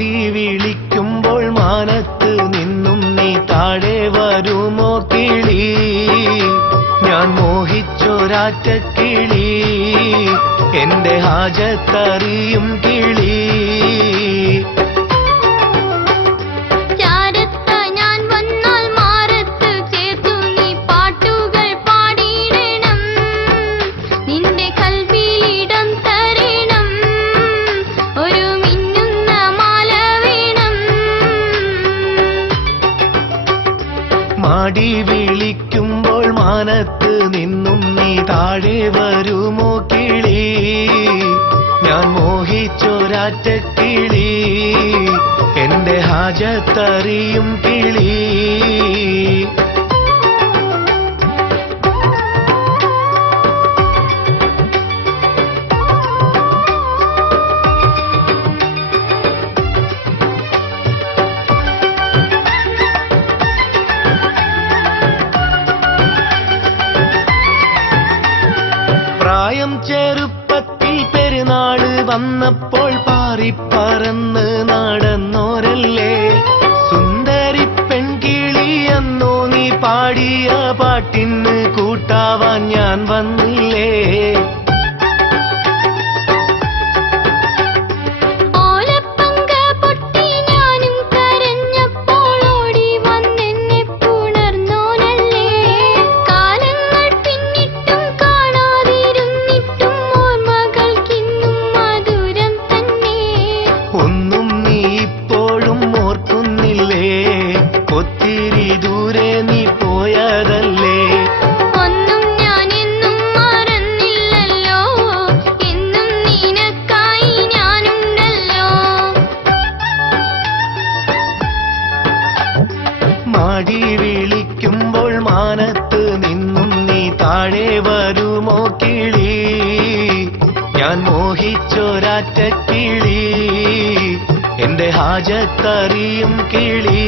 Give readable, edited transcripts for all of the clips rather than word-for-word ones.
മാടി വിളിക്കുമ്പോൾ മാനത്ത് നിന്നും നീ താഴെ വരുമോ കിളി? ഞാൻ മോഹിച്ചൊരാറ്റ കിളി, എന്റെ ഹാജത്തറിയും കിളി. മാടി വിളിക്കുമ്പോൾ മാനത്ത് നിന്നും നീ താഴെ വരുമോ കിളി? ഞാൻ മോഹിച്ചൊരാറ്റ കിളി, എന്റെ ഹാജത്തറിയും കിളി. പ്രായം ചെറുപ്പത്തിൽ പെരുന്നാള് വന്നപ്പോൾ പാറിപ്പറന്ന് നടന്നോരല്ലേ സുന്ദരി പെൺകിളിയെന്നോ നീ പാടിയ പാട്ടിന് കൂട്ടാവാൻ ഞാൻ വന്നില്ലേ? ഒന്നും നീ ഇപ്പോഴും ഓർക്കുന്നില്ലേ? ഒത്തിരി ദൂരെ നീ പോയതല്ലേ? ഒന്നും ഞാൻ എന്നും മറന്നില്ലല്ലോ, എന്നും നിനക്കായി ഞാനുണ്ടല്ലോ. മാടി വിളിക്കുമ്പോൾ മാനത്ത് നിന്നും നീ താഴെ വരുമോ കിളി? ഞാൻ മോഹിച്ചൊരാറ്റ കിളി, എന്റെ ഹാജത്തറിയും കിളി.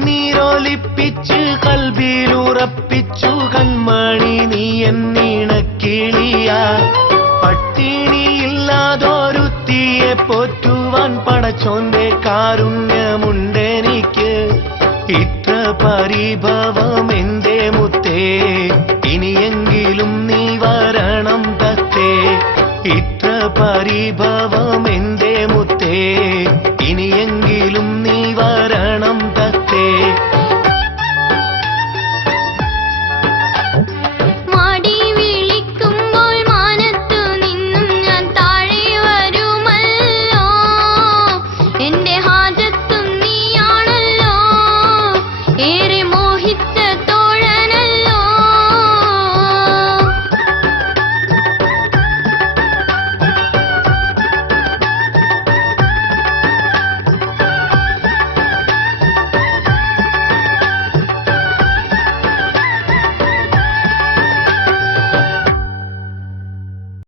കണ്ണീരൊലിപ്പിച്ച് കൽബിലുറപ്പിച്ചു കൺമണി നീ എന്നീണക്കിളിയ. പട്ടിണിയില്ലാതൊരുത്തിയെ പോറ്റുവാൻ പടച്ചോന്റെ കാരുണ്യമുണ്ടെനിക്ക്. ഇത്ര പരിഭവം എന്റെ മുത്തേ, ഇനിയെങ്കിലും നീ വരണം തത്തേ. ഇത്ര പരിഭവം എന്റെ മുത്തേ, ഇനിയെങ്കിലും